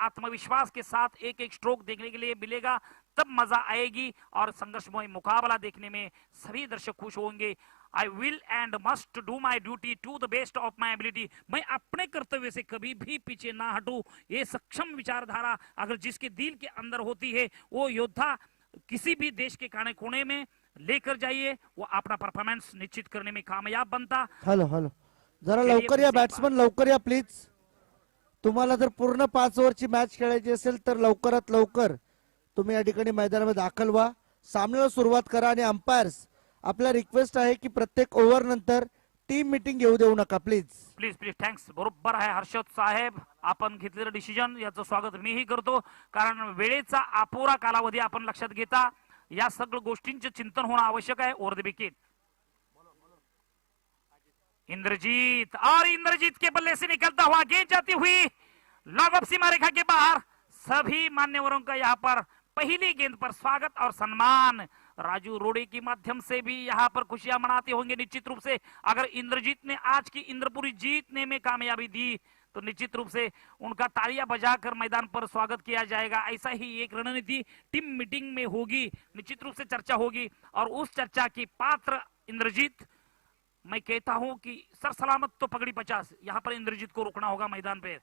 आत्मविश्वास के साथ एक एक स्ट्रोक देखने के लिए मिलेगा, तब मजा आएगी और संघर्षमय मुकाबला देखने में सभी दर्शक खुश होंगे। I will and must do my duty to the best of my ability. मैं अपने कर्तव्य से कभी भी पीछे ना हटूं। ये सक्षम विचारधारा अगर जिसके दिल के अंदर होती है, वो योद्धा किसी भी देश के कोने कोने में लेकर जाइए, वो अपना परफॉर्मेंस निश्चित करने में कामयाब बनता। हॅलो हॅलो, जरा लवकर या बॅट्समन, लवकर या प्लीज। तुम्हाला जर पूर्ण 5 ओव्हरची मॅच खेळायची असेल तर लवकरात लवकर तुम्ही या ठिकाणी मैदानामध्ये दाखल व्हा, सामन्याला सुरुवात करा। आणि अंपायर्स, आपला रिक्वेस्ट आहे की प्रत्येक ओव्हर नंतर टीम मीटिंग घेऊ देऊ नका प्लीज प्लीज प्लीज। थँक्स, बरोबर आहे हर्षद साहेब, आपण घेतलेलं डिसिजन याचं स्वागत मीही करतो, कारण वेळेचा अपुरा कालावधी आपण लक्षात घेता या सगळ्या गोष्टींचे चिंतन होणं आवश्यक आहे। ओव्हर द विकेट इंद्रजीत, और इंद्रजीत के बल्ले से निकलता हुआ गेंद जाती हुई लॉग ऑफ सीमा रेखा के बाहर। सभी मान्यवरों का यहाँ पर पहली गेंद पर स्वागत और सम्मान। राजू रोड़े के माध्यम से भी यहाँ पर खुशियां मनाते होंगे निश्चित रूप से। अगर इंद्रजीत ने आज की इंद्रपुरी जीतने में कामयाबी दी तो निश्चित रूप से उनका तालियां बजाकर मैदान पर स्वागत किया जाएगा। ऐसा ही एक रणनीति टीम मीटिंग में होगी, निश्चित रूप से चर्चा होगी और उस चर्चा की पात्र इंद्रजीत। मैं कहता हूं कि सर सलामत तो पगड़ी 50, यहाँ पर इंद्रजीत को रोकना होगा मैदान पे।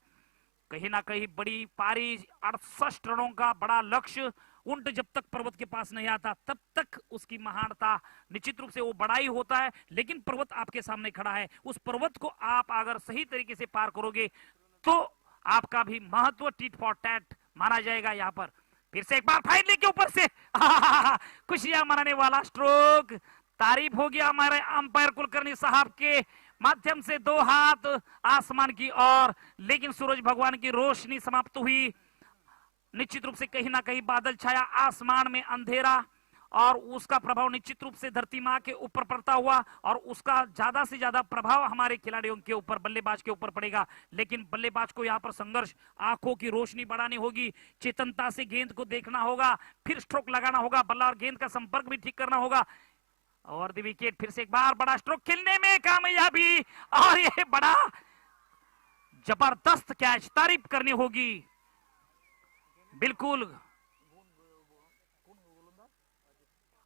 कहीं ना कहीं बड़ी पारी 68 रनों का बड़ा लक्ष्य, ऊंट जब तक पर्वत के पास नहीं आता तब तक उसकी महानता निश्चित रूप से वो बड़ा ही होता है। लेकिन पर्वत आपके सामने खड़ा है, उस पर्वत को आप अगर सही तरीके से पार करोगे तो आपका भी महत्व टीट फॉर टैट माना जाएगा। यहाँ पर फिर से एक बार फाइनली के ऊपर से खुशियां मनाने वाला स्ट्रोक। तारीफ हो गया हमारे अंपायर कुलकर्णी साहब के माध्यम से, 2 हाथ आसमान की ओर, लेकिन सूरज भगवान की रोशनी समाप्त हुई। निश्चित रूप से कहीं ना कहीं बादल छाया, आसमान में अंधेरा और उसका प्रभाव निश्चित रूप से धरती माँ के ऊपर पड़ता हुआ और उसका ज्यादा से ज्यादा प्रभाव हमारे खिलाड़ियों के ऊपर, बल्लेबाज के ऊपर पड़ेगा। लेकिन बल्लेबाज को यहाँ पर संघर्ष, आंखों की रोशनी बढ़ानी होगी, चेतनता से गेंद को देखना होगा, फिर स्ट्रोक लगाना होगा, बल्ला और गेंद का संपर्क भी ठीक करना होगा। और द विकेट, फिर से एक बार बड़ा स्ट्रोक खेलने में कामयाबी और ये बड़ा जबरदस्त कैच, तारीफ करनी होगी बिल्कुल।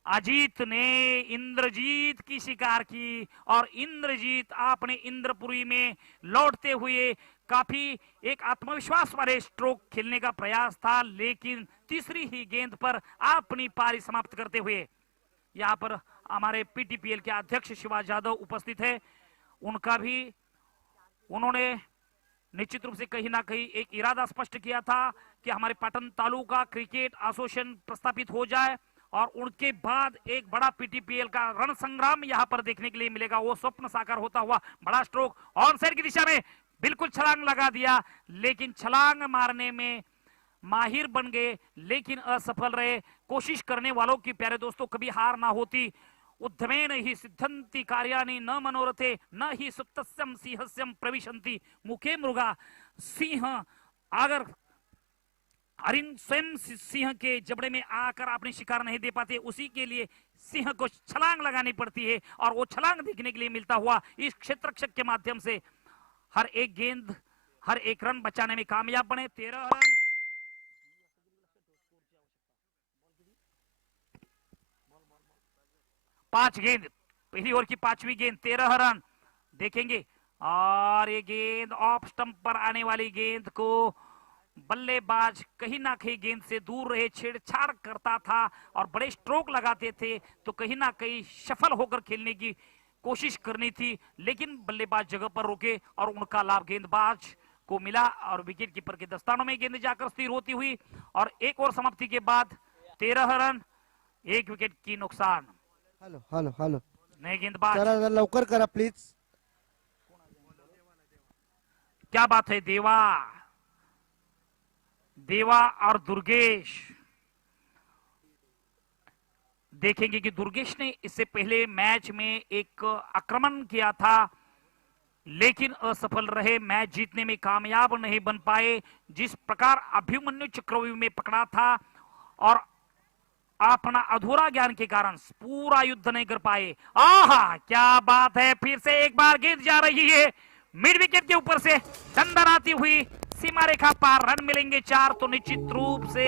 अजीत ने इंद्रजीत की शिकार की और इंद्रजीत आपने इंद्रपुरी में लौटते हुए काफी एक आत्मविश्वास वाले स्ट्रोक खेलने का प्रयास था, लेकिन तीसरी ही गेंद पर अपनी पारी समाप्त करते हुए यहाँ पर हमारे पीटीपीएल के अध्यक्ष शिवाजी यादव उपस्थित है। उनका भी, उन्होंने निश्चित रूप से कहीं ना कहीं एक इरादा स्पष्ट किया था कि हमारे पाटन तालुका क्रिकेट एसोसिएशन प्रस्तापित हो जाए और उनके बाद एक बड़ा पीटीपीएल का रण संग्राम यहाँ पर देखने के लिए मिलेगा। वो स्वप्न साकार होता हुआ बड़ा स्ट्रोक ऑन साइड की दिशा में बिल्कुल छलांग लगा दिया, लेकिन छलांग मारने में माहिर बन गए लेकिन असफल रहे। कोशिश करने वालों की प्यारे दोस्तों कभी हार ना होती। उद्धमेन ही सिद्धंति कार्याणि न मनोरथे न ही सुप्तस्यम सिंहस्यम प्रविशंति मुखे मृगा। सिंह अगर हरिण स्वयं सिंह के जबड़े में आकर अपने शिकार नहीं दे पाते, उसी के लिए सिंह को छलांग लगानी पड़ती है और वो छलांग देखने के लिए मिलता हुआ इस क्षेत्ररक्षक के माध्यम से हर एक गेंद, हर एक रन बचाने में कामयाब बने। 13 रन, 5 गेंद, पहली ओवर की 5वीं गेंद, 13 रन देखेंगे। और ये गेंद ऑफ स्टंप पर आने वाली गेंद को बल्लेबाज कहीं ना कहीं गेंद से दूर रहे, छेड़छाड़ करता था और बड़े स्ट्रोक लगाते थे, तो कहीं ना कहीं सफल होकर खेलने की कोशिश करनी थी, लेकिन बल्लेबाज जगह पर रुके और उनका लाभ गेंदबाज को मिला और विकेट कीपर के दस्तानों में गेंद जाकर स्थिर होती हुई। और एक और समाप्ति के बाद 13 रन, 1 विकेट की नुकसान। हॅलो हॅलो हॅलो, नए गेंदबाज, जरा लवकर करा प्लीज। क्या बात है, देवा, देवा और दुर्गेश। देखेंगे कि दुर्गेश ने इससे पहले मैच में एक आक्रमण किया था लेकिन असफल रहे, मैच जीतने में कामयाब नहीं बन पाए। जिस प्रकार अभिमन्यु चक्रव्यूह में पकड़ा था और अपना अधूरा ज्ञान के कारण पूरा युद्ध नहीं कर पाए। आहा, क्या बात है, फिर से एक बार गेंद जा रही है मिड विकेट के ऊपर से, दंदन आती हुई सीमा रेखा पार, रन मिलेंगे 4 तो निश्चित रूप से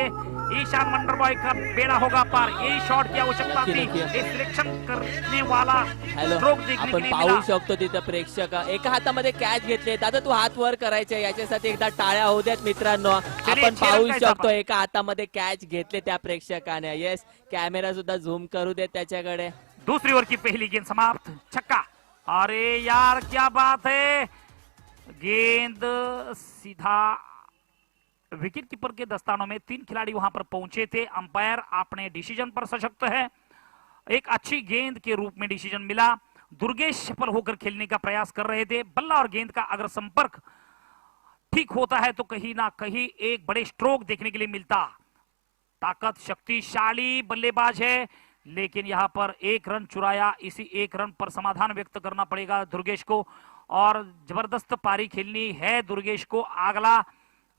ईशान वंडरबॉय का बेड़ा होगा पार। यही शॉट की आवश्यकता थी, सिलेक्शन करने वाला स्ट्रोक देखने के आपण लिए पाहू मिला। शकतो तिथं प्रेक्षक एका हातामध्ये कॅच घेतले, दादा तू हात वर करायचे, याच्यासाठी एकदा टाळ्या होऊ द्यात मित्रांनो। आपण पाहू शकतो एका हातामध्ये कॅच घेतले त्या प्रेक्षकाने। येस, कॅमेरा सुद्धा झूम करू दे त्याच्याकडे। दूसरी ओवर की पहली गेंद समाप्त, छक्का। अरे यार क्या बात है, गेंद सीधा विकेट कीपर के दस्तानों में। 3 खिलाड़ी वहां पर पहुंचे थे, अंपायर अपने डिसीजन पर सशक्त है। एक अच्छी गेंद के रूप में डिसीजन मिला। दुर्गेश सफल होकर खेलने का प्रयास कर रहे थे। बल्ला और गेंद का अगर संपर्क ठीक होता है तो कहीं ना कहीं एक बड़े स्ट्रोक देखने के लिए मिलता। ताकत शक्तिशाली बल्लेबाज है, लेकिन यहां पर एक रन चुराया। इसी एक रन पर समाधान व्यक्त करना पड़ेगा दुर्गेश को, और जबरदस्त पारी खेलनी है दुर्गेश को। अगला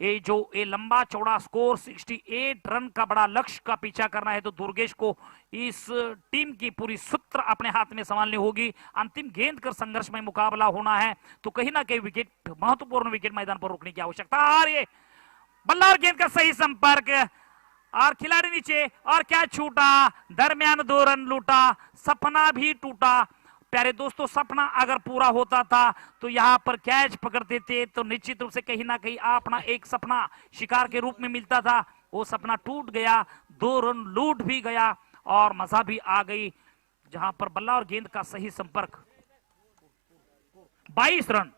ये लंबा चौड़ा स्कोर 68 रन का बड़ा लक्ष्य का पीछा करना है तो दुर्गेश को इस टीम की पूरी सूत्र अपने हाथ में संभालनी होगी। अंतिम गेंद कर संघर्ष में मुकाबला होना है तो कहीं ना कहीं विकेट, महत्वपूर्ण विकेट मैदान पर रोकने की आवश्यकता। और ये बल्ला और गेंद का सही संपर्क, और खिलाड़ी नीचे, और क्या छूटा, दरमियान 2 रन लूटा, सपना भी टूटा। प्यारे दोस्तों, सपना अगर पूरा होता था तो यहाँ पर कैच पकड़ते थे तो निश्चित रूप से कहीं ना कहीं अपना एक सपना शिकार के रूप में मिलता था। वो सपना टूट गया, 2 रन लूट भी गया और मजा भी आ गई, जहां पर बल्ला और गेंद का सही संपर्क। 22 रन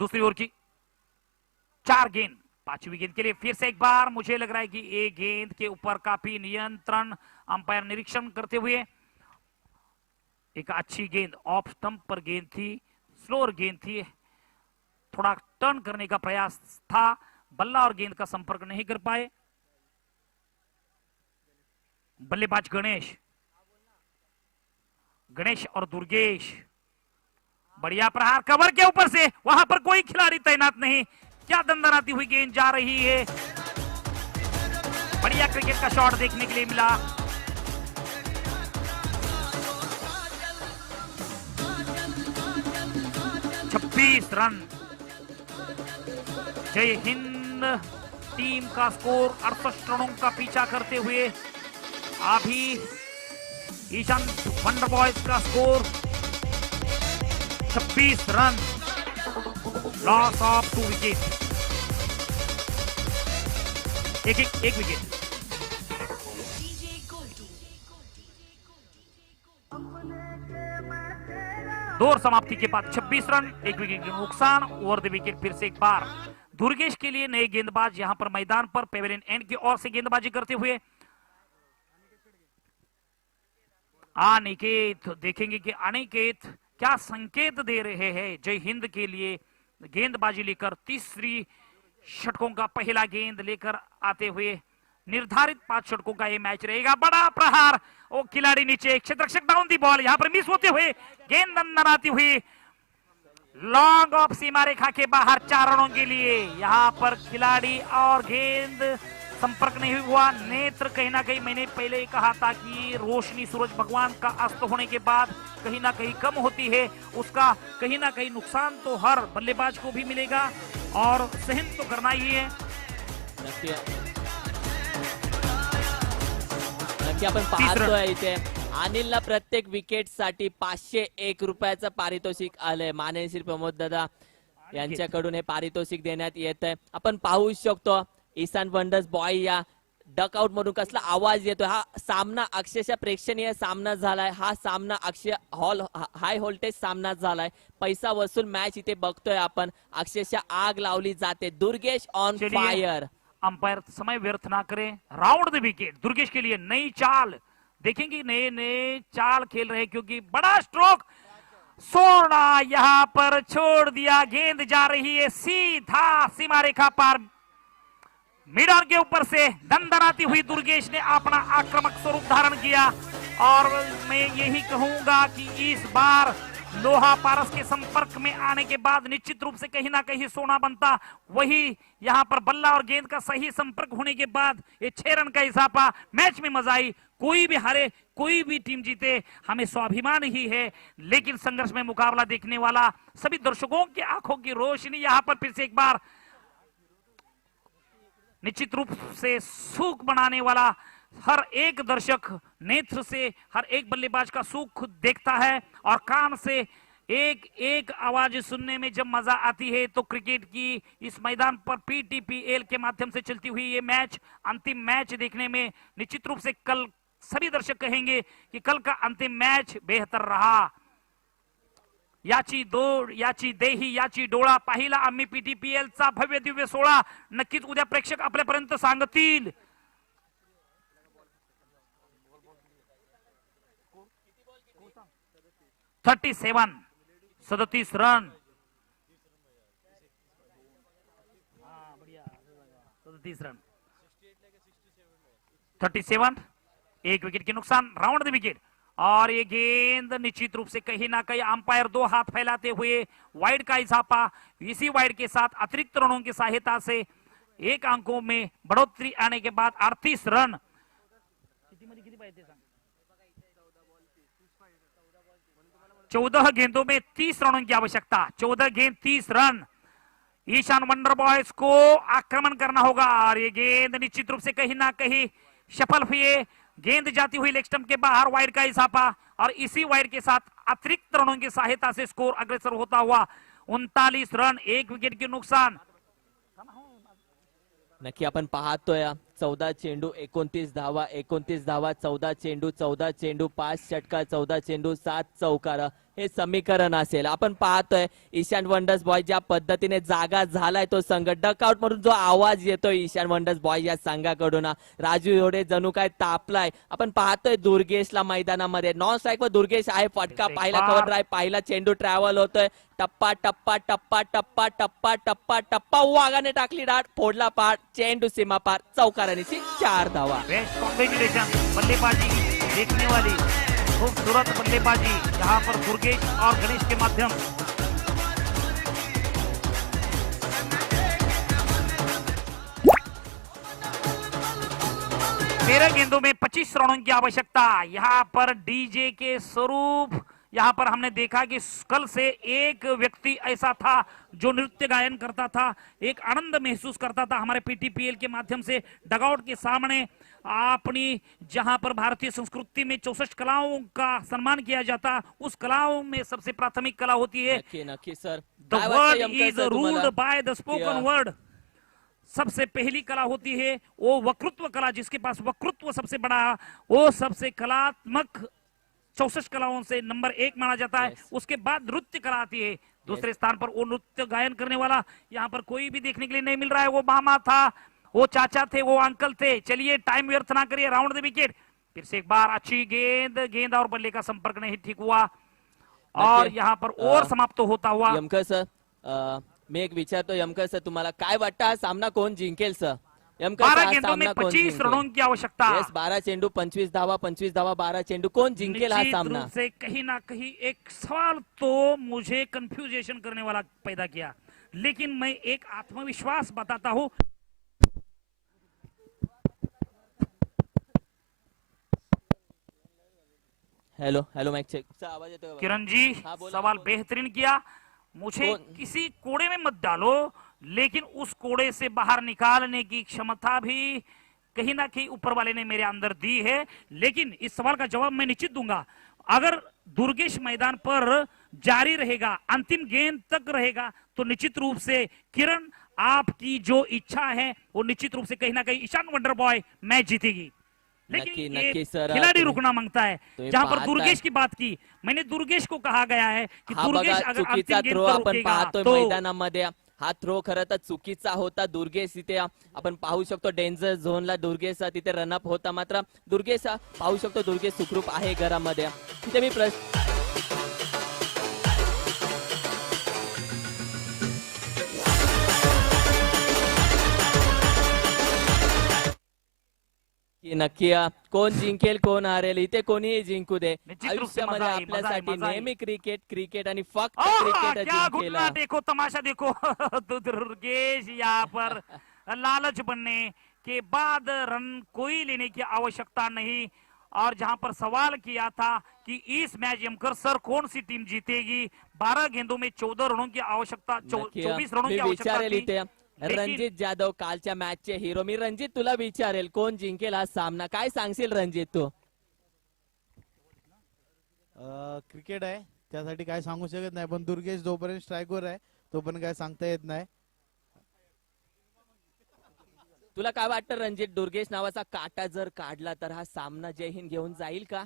दूसरी ओवर की 4 गेंद, 5वीं गेंद के लिए फिर से एक बार मुझे लग रहा है कि एक गेंद के ऊपर काफी नियंत्रण अंपायर निरीक्षण करते हुए। एक अच्छी गेंद ऑफ स्टंप पर गेंद थी, स्लोअर गेंद थी, थोड़ा टर्न करने का प्रयास था, बल्ला और गेंद का संपर्क नहीं कर पाए। बल्लेबाज गणेश और दुर्गेश, बढ़िया प्रहार कवर के ऊपर से, वहां पर कोई खिलाड़ी तैनात नहीं। क्या दंदनाती हुई गेंद जा रही है, बढ़िया क्रिकेट का शॉट देखने के लिए मिला। छब्बीस रन, जय हिंद टीम का स्कोर 68 रनों का पीछा करते हुए। अभी ईशान वंडरबॉयज का score 26 run, loss of 2 wicket, एक विकेट। दो ओवर समाप्ति के बाद 26 रन, 1 विकेट के नुकसान। ओवर द विकेट फिर से एक बार दुर्गेश के लिए नए गेंदबाज यहां पर मैदान पर पेवेलियन एंड की ओर से गेंदबाजी करते हुए। अनिकेत, देखेंगे कि अनिकेत क्या संकेत दे रहे हैं जय हिंद के लिए। गेंदबाजी लेकर तीसरी षटकों का पहला गेंद लेकर आते हुए निर्धारित 5 षटकों का ये मैच रहेगा। बड़ा प्रहार, वो खिलाड़ी नीचे, क्षेत्ररक्षक डाउन दी बॉल, यहां पर मिस होते हुए गेंद अंदर आती हुई लॉन्ग ऑफ सीमा रेखा के बाहर 4 रनों के लिए। यहां पर खिलाड़ी और गेंद संपर्क नहीं हुआ। नेत्र कहीं ना कहीं, मैंने पहले ही कहा था कि रोशनी सूरज भगवान का अस्त होने के बाद कहीं ना कहीं कम होती है, उसका कहीं ना कहीं नुकसान तो हर बल्लेबाज को भी मिलेगा और सहन तो करना ही है। नक्की आपण पाहतोय इथे अनिलला प्रत्येक विकेट साठी 501 रुपयाचं पारितोषिक आलंय। माननीय प्रमोद दादा यांच्याकडून हे पारितोषिक देण्यात येत आहे। आपण पाहू शकतो ईशान वंडर्स बॉय या डकआउट मधून कसला आवाज येतोय। हा सामना अक्षरशः प्रेक्षणीय सामना झालाय। हा सामना अक्षर हाय व्होल्टेज सामना झालाय। पैसा वसूल मॅच इथे बघतोय आपण। अक्षरशः आग लावली जाते। Durgesh on fire. अंपायर समय व्यर्थ ना करें, राउंड द विकेट। दुर्गेश के लिए नई चाल देखेंगे, नए चाल खेल रहे, क्योंकि बड़ा स्ट्रोक सोना यहां पर छोड़ दिया। गेंद जा रही है सीधा सीमा रेखा पार, मिड ऑन के ऊपर से दंदनाती हुई दुर्गेश ने अपना आक्रामक स्वरूप धारण किया। और मैं यही कहूंगा कि इस बार लोहा पारस के संपर्क में आने के बाद निश्चित रूप से कहीं ना कहीं सोना बनता। वही यहां पर बल्ला और गेंद का सही संपर्क होने के बाद ये 6 रन का इजाफा, मैच में मजा आई। कोई भी हारे, कोई भी टीम जीते, हमें स्वाभिमान ही है। लेकिन संघर्ष में मुकाबला देखने वाला सभी दर्शकों की आंखों की रोशनी यहाँ पर फिर से एक बार निश्चित रूप से सुख बनाने वाला, हर एक दर्शक नेत्र से हर एक बल्लेबाज का सुख देखता है और कान से एक एक आवाज सुनने में जब मजा आती है तो क्रिकेट की इस मैदान पर पीटीपीएल के माध्यम से चलती हुई ये मैच, अंतिम मैच देखने में निश्चित रूप से कल सभी दर्शक कहेंगे कि कल का अंतिम मैच बेहतर रहा। याची दौड, याची देही, याची डोळा पाहिला आम्ही पीटीपीएल चा भव्य दिव्य सोहळा नक्कीच उद्या प्रेक्षक आपल्यापर्यंत सांगतील। 37 रन, 37 रन, 37, एक विकेट के नुकसान, राउंड द विकेट। और ये गेंद निश्चित रूप से कहीं ना कहीं अंपायर दो हाथ फैलाते हुए वाइड का इजाफा, इसी वाइड के साथ अतिरिक्त रनों की सहायता से एक अंकों में बढ़ोतरी आने के बाद 38 रन। 14 गेंदों में 30 रनों की आवश्यकता, 14 गेंद 30 रन। ईशान वंडर बॉयज को आक्रमण करना होगा और ये गेंद निश्चित रूप से कहीं ना कहीं सफल हुई। गेंद जाती हुई लेग स्टंप के बाहर, वाइड का इजाफा और इसी वाइड के साथ अतिरिक्त रनों की सहायता से स्कोर अग्रसर होता हुआ 39 रन, एक विकेट के नुकसान। नक्की आपण पाहतोय 14 चेंडू 29 धावा, 29 धावा, 14 चेंडू, 14 चेंडू, 5 षटकार, 14 चेंडू, 7 चौकार, हे समीकरण असेल। आपण पाहतोय ईशान वंडर्स बॉय ज्या पद्धतीने जागा झालाय तो संघ, डकआउट म्हणून जो आवाज येतोय ईशान वंडर्स बॉय या संघाकडून, राजू एवढे जणू काय तापलाय। आपण पाहतोय दुर्गेशला मैदानामध्ये, नॉन स्ट्राईक वर दुर्गेश आहे, फटका पाहिला, कव्हर ड्राइव्ह पाहिला, चेंडू ट्रॅव्हल होतोय, टप्पा टप्पा टप्पा टप्पा टप्पा टप्पा टप्पा, वाघाने टाकली डाट, फोडला पाठ, चेंडू सीमा पार, चौकारांची 4 धावा। बेस्ट कॉम्बिनेशन बल्लेबाजी देखने वाली, खूबसूरत बल्लेबाजी जहां पर दुर्गेश और गणेश के माध्यम। तेरह गेंदों में 25 रनों की आवश्यकता। यहाँ पर डीजे के स्वरूप, यहाँ पर हमने देखा कि कल से एक व्यक्ति ऐसा था जो नृत्य गायन करता था, एक आनंद महसूस करता था हमारे पीटीपीएल के माध्यम से डगआउट के सामने। अपनी जहां पर भारतीय संस्कृति में 64 कलाओं का सम्मान किया जाता, उस कलाओं में सबसे प्राथमिक कला होती है नक्की sir, the word is ruled by the spoken word. सबसे पहली कला होती है वो वक्तृत्व कला, जिसके पास वक्तृत्व सबसे बड़ा, वो सबसे कलात्मक 64 कलाओं से नंबर 1 माना जाता है। उसके बाद नृत्य कला आती है, दूसरे स्थान पर वो नृत्य गायन करने वाला यहाँ पर कोई भी देखने के लिए नहीं मिल रहा है। वो मामा था, वो चाचा थे, वो अंकल थे। चलिए टाइम व्यर्थ ना करिए, राउंड द विकेट। फिर से एक बार अच्छी गेंद, गेंद और बल्ले का संपर्क नहीं ठीक हुआ और यहाँ पर ओव्हर समाप्त होता हुआ। यमकर सर, मी एक विचारतो, यमकर सर तुम्हाला काय वाटतं हा सामना कोण जिंकेल सर? 12 गेंदों में 25 रनों की आवश्यकता। 12 चेंडू 25 धावा, 25 धावा 12 चेंडू, कोण जिंकेल हा सामना? रूप से कहीं ना कहीं एक सवाल तो मुझे कंफ्यूजेशन करने वाला पैदा किया, लेकिन मैं एक आत्मविश्वास बताता हूँ। हेलो हेलो माइक चेक, आवाज येतोय का? किरण जी, हाँ, बोला, सवाल बोला। बेहतरीन किया। मुझे किसी कोड़े में मत डालो, लेकिन उस कोड़े से बाहर निकालने की क्षमता भी कहीं ना कहीं ऊपर वाले ने मेरे अंदर दी है। लेकिन इस सवाल का जवाब मैं निश्चित दूंगा। अगर दुर्गेश मैदान पर जारी रहेगा, अंतिम गेंद तक रहेगा, तो निश्चित रूप से किरण, आपकी जो इच्छा है वो निश्चित रूप से कहीं ना कहीं ईशान वंडर बॉय मैच जीतेगी। लेकिन नक्की ये सर, खिलाड़ी रुकना मांगता है। तुम्ही जहां पर पाहता- दुर्गेश की बात की, मैंने दुर्गेश को कहा गया है कि हा दुर्गेश बघा अगर चुकीचा अंतिम गेंद थ्रो पर आपण रुकेगा पाहतोय तो मैदानामध्ये। हा थ्रो खरं तर चुकीचा होता। दुर्गेश तिथे आपण पाहू शकतो डेंजर झोनला दुर्गेश तिथे रनअप होता, मात्र दुर्गेश पाहू शकतो दुर्गेश सुखरूप आहे घरामध्ये। तिथे मी नक्की कोण जिंकेल कोण हारेल इथे कोणीही जिंकू दे, निश्चित रूप से आयुष्यामध्ये मजा आहे, मजा आहे, आपल्यासाठी मजा आहे। नेहमी क्रिकेट क्रिकेट आणि फक्त आहा, क्रिकेट क्या घुटना जिंकेला। देखो, तमाशा देखो। तो दुर्गेश यहाँ पर लालच बनने के बाद रन कोई लेने की आवश्यकता नहीं, और जहां पर सवाल किया था कि इस मैच जमकर सर कौन सी टीम जीतेगी, 12 गेंदों में 14 रनों की आवश्यकता, 24 रनों की मी आवश्यकता विचारेल थी. इथे लेकिन रणजित जाधव कालच्या मॅचचे हिरो. मी रणजित तुला विचारेल कोण जिंकेल हा सामना, काय सांगशील रणजित तू? क्रिकेट आहे त्यासाठी काय सांगू शकत नाही, पण दुर्गेश जोपर्यंत स्ट्राईकवर आहे तोपर्यंत काय सांगता येत नाही. तुला काय वाटतं रणजित, दुर्गेश नावाचा काटा जर काढला तर हा सामना जय हिंद घेऊन जाईल का?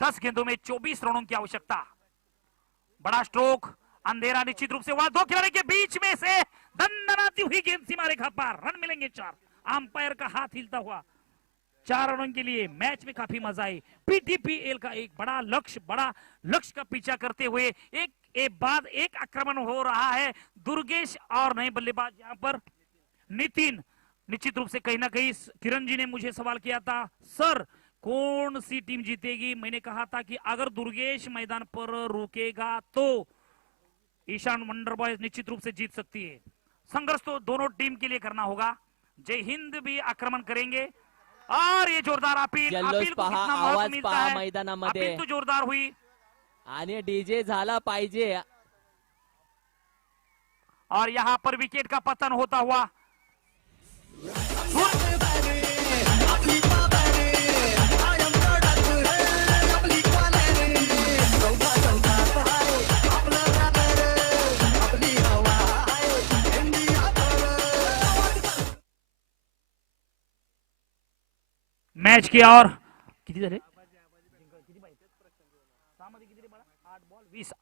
10 गेंदों में 24 रनों की आवश्यकता. बड़ा स्ट्रोक, अंधेरा निश्चित रूप से हुआ. 2 खिलाड़ी के बीच में से दंदनाती हुई गेंद सीमा रेखा पार. रन मिलेंगे 4. अंपायर का हाथ हिलता हुआ 4 रनों के लिए. मैच में काफी मजा आई. पीटीपीएल का एक बड़ा लक्ष्य का पीछा करते हुए एक बाद एक आक्रमण हो रहा है. दुर्गेश और नए बल्लेबाज यहाँ पर नितिन. निश्चित रूप से कहीं ना कहीं किरण जी ने मुझे सवाल किया था, सर कौन सी टीम जीतेगी. मैंने कहा था कि अगर दुर्गेश मैदान पर रुकेगा तो ईशान वंडर बॉयज निश्चित रूप से जीत सकती है. संघर्ष तो दोनों टीम के लिए करना होगा. जय हिंद भी आक्रमण करेंगे और ये जोरदार अपील जल्लोष को पहा, कितना महत्व आवाज मिलता पहा है. मैदानामध्ये. अपील तो जोरदार हुई आणि डीजे झाला पाहिजे. और यहाँ पर विकेट का पतन होता हुआ मैच की और किती झाले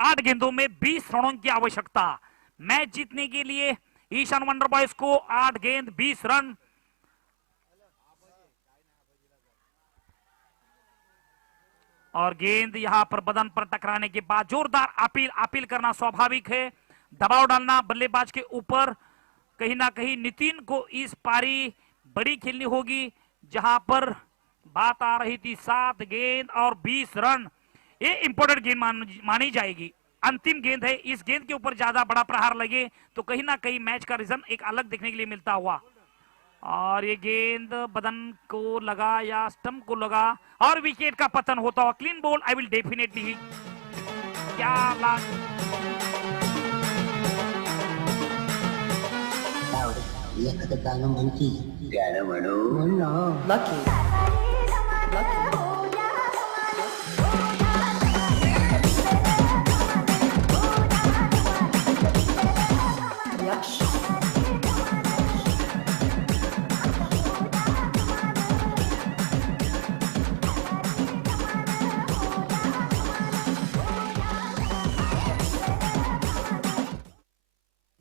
8 गेंदों में 20 रनों की आवश्यकता. मैच जीतने के लिए ईशान वंडर बॉयज को 8 गेंद 20 रन. और गेंद यहां पर बदन पर टकराने के बाद जोरदार अपील करना स्वाभाविक है. दबाव डालना बल्लेबाज के ऊपर. कहीं ना कहीं नितिन को इस पारी बड़ी खेलनी होगी. जहां पर बात आ रही थी 7 गेंद और 20 रन. ये इंपोर्टेंट गेंद मानी जाएगी. अंतिम गेंद है. इस गेंद के ऊपर ज्यादा बड़ा प्रहार लगे तो कहीं ना कहीं मैच का रिजल्ट एक अलग देखने के लिए मिलता हुआ. और ये गेंद बदन को लगा या स्टंप को लगा और विकेट का पतन होता हुआ. Clean ball. I will definitely क्या एखादं गाणं म्हण की. गाणं म्हण ना. लकी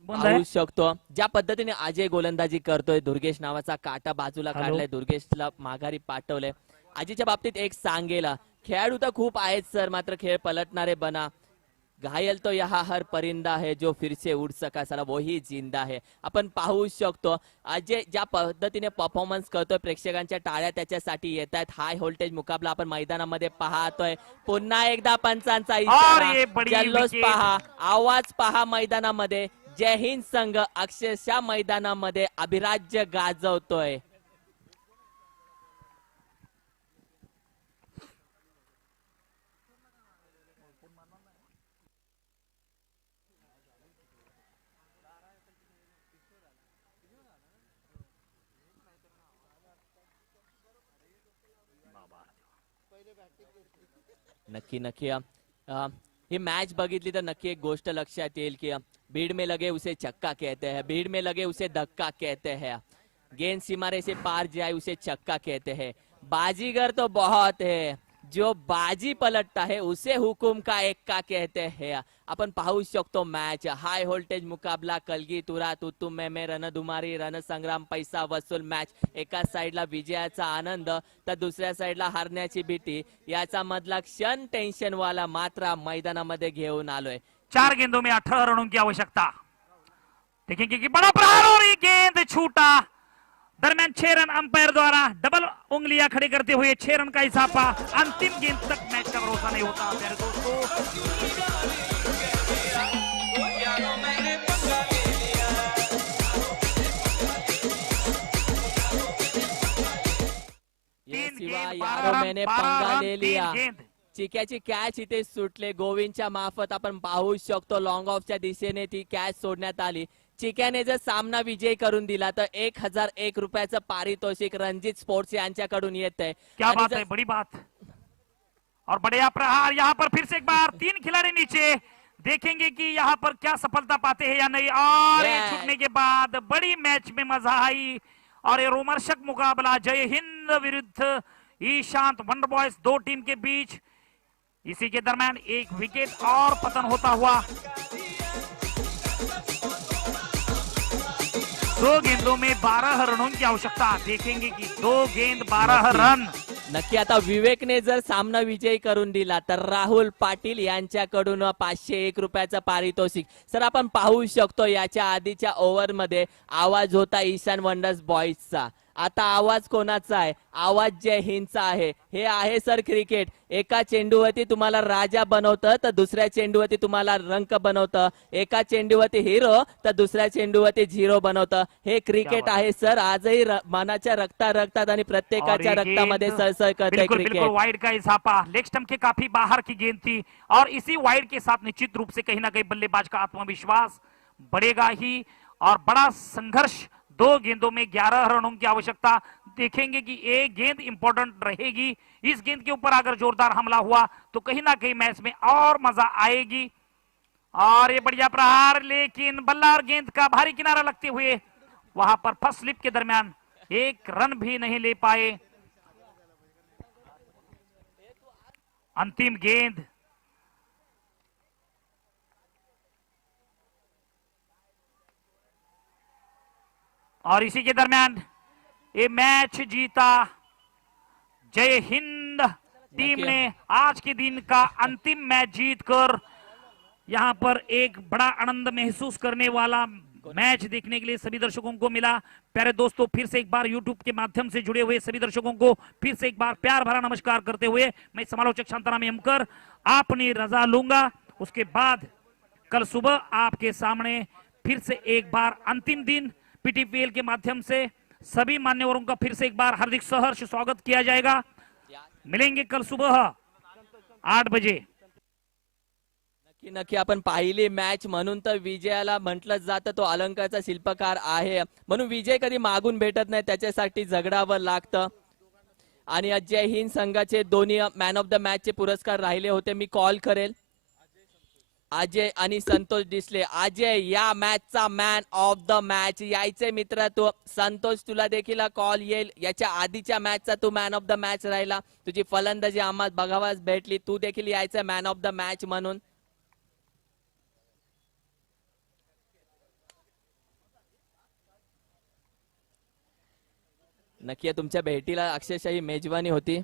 पाहू शकतो ज्या पद्धतीने अजय गोलंदाजी करतोय. दुर्गेश नावाचा काटा बाजूला काढलाय, दुर्गेशला माघारी पाठवलंय. अजयच्या बाबतीत एक सांगेल, खेळाडू तर खूप आहेत सर, मात्र खेळ पलटणारे बना. घायल तो यहाँ हर परिंदा है जो फिर से उड़ सका साला वही जिंदा है. आपण पाहू शकतो अजय ज्या पद्धतीने परफॉर्मन्स करतोय, प्रेक्षकांच्या टाळ्या त्याच्यासाठी येत आहेत. हाय व्होल्टेज मुकाबला आपण मैदानामध्ये पाहतोय. पुन्हा एकदा पंचांचा इशारा, जल्लोष पहा, आवाज पहा मैदानामध्ये. जय हिंद संघ अक्षरशः मैदानामध्ये अभिराज्य गाजवतोय. नक्की नक्की ही मॅच बघितली तर नक्की एक गोष्ट लक्षात येईल की भीड़ में लगे उसे चक्का कहते हैं, भीड़ में लगे उसे धक्का कहते हैं, गेंद सीमारे से पार जाए उसे चक्का कहते हैं. बाजीगर तो बहुत है, जो बाजी पलटता है उसे हुकुम का एक्का कहते हैं. आपण पाहू शकतो मॅच हाय व्होल्टेज मुकाबला, कलगी तुरा तुतू में रणधुमारी रणसंग्राम पैसा वसूल मॅच. एका साइडला विजयाचा आनंद तर दुसऱ्या साइडला हारण्याची भीती. याचा मधला क्षण टेन्शन वाला मात्र मैदानामध्ये घेऊन आलोय. 4 गेंदों में 18 रनों की आवश्यकता. देखेंगे कि बड़ा प्रहार और ये गेंद छूटा. दरमियान 6 रन अंपायर द्वारा डबल उंगलियां खड़े करते हुए 6 रन का इजाफा. अंतिम गेंद तक मैच का भरोसा नहीं होता प्यारे दोस्तों. रन, मैंने 12 पंगा रन, ले 3 लिया. गेंद. चिक्याची कॅच इथे सुटले गोविंदच्या मार्फत आपण पाहू शकतो. लॉंग ऑफच्या दिशेने ती कॅच सोडण्यात आली. चिक्याने जर सामना विजय करून दिला तर 1001 रुपयाचं पारितोषिक रणजित स्पोर्ट्स यांच्याकडून येत आहे. क्या बात है, बड़ी बात. और बढ़िया प्रहार यहाँ पर फिर से एक बार 3 खिलाड़ी नीचे. देखेंगे कि यहाँ पर क्या सफलता पाते हैं या नहीं. और ये Yes. छूटने के बाद बड़ी मैच में मजा आई और ये रोमांचक मुकाबला जय हिंद विरुद्ध ईशांत वंडर बॉयज, दो टीम के बीच. इसी के दरमियान एक विकेट और पतन होता हुआ. 2 गेंदों में 12 रनों की आवश्यकता. देखेंगे कि 2 गेंद 12 रन. नक्की आता विवेकने जर सामना विजयी करून दिला तर राहुल पाटील यांच्याकडून 501 रुपयाचं पारितोषिक. सर आपण पाहू शकतो याच्या आधीच्या ओव्हर मध्ये आवाज होता ईशान वंडर्स बॉईजचा. आता आवाज कोणाचा आहे? आवाज जय हिंदचा आहे. हे आहे सर क्रिकेट. एका चेंडूवरती तुम्हाला राजा बनवतं तर दुसऱ्या चेंडूवरती तुम्हाला रंक बनवतं. एका चेंडूवरती हिरो तर दुसऱ्या चेंडूवरती झिरो बनवतं. हे क्रिकेट आहे सर. आजही मनाच्या रक्तात आणि प्रत्येकाच्या और ये रक्तामध्ये गेंद सळसळ करते बिल्कुल क्रिकेट. बिल्कुल वाइड का इजाफा. लेग स्टंप के काफी बाहर की गेंद थी और इसी वाइड के साथ निश्चित रूप से कहीं ना कहीं बल्लेबाज का आत्मविश्वास बढ़ेगा ही. और बड़ा संघर्ष. 2 गेंदों में 11 रनों की आवश्यकता. देखेंगे कि एक गेंद इंपॉर्टेंट रहेगी. इस गेंद के ऊपर अगर जोरदार हमला हुआ तो कहीं ना कहीं मैच में और मजा आएगी. और ये बढ़िया प्रहार, लेकिन बल्ला और गेंद का भारी किनारा लगते हुए वहां पर फर्स्ट स्लिप के दरमियान एक रन भी नहीं ले पाए. अंतिम गेंद. और इसी के दरमियान ये मैच जीता जय हिंद टीम ने. आज के दिन का अंतिम मैच जीतकर यहां पर एक बड़ा आनंद महसूस करने वाला मैच देखने के लिए सभी दर्शकों को मिला. प्यारे दोस्तों, फिर से एक बार YouTube के माध्यम से जुड़े हुए सभी दर्शकों को फिर से एक बार प्यार भरा नमस्कार करते हुए मैं समालोचक शांताराम हेमकर अपनी रजा लूंगा. उसके बाद कल सुबह आपके सामने फिर से एक बार अंतिम दिन PTPL के माध्यम से सभी मान्यवरों का फिर से एक बार हार्दिक सहर्ष स्वागत किया जाएगा. मिलेंगे कल सुबह 8 बजे. नक्की नक्की आपण पाहिली मॅच म्हणून तर विजयाला म्हटलं जातं तो अलंकाराचा शिल्पकार आहे. म्हणून विजय कधी मागून भेटत नाही, त्याच्यासाठी झगडावं लागतं. आणि जय हिंद संघाचे दोन्ही मॅन ऑफ द मॅच चे पुरस्कार राहिले होते. मी कॉल करेल. अजय आणि संतोष डिसले. अजय या मॅचचा मॅन ऑफ द मॅच यायचे मित्र तू. संतोष तुला देखील कॉल येईल. याच्या आधीच्या मॅचचा तू मॅन ऑफ द मॅच राहिला. तुझी फलंदाजी आम्हाला बघावास भेटली. तू देखील यायचं मॅन ऑफ द मॅच म्हणून. नक्की तुमच्या भेटीला अक्षरशः ही मेजवानी होती.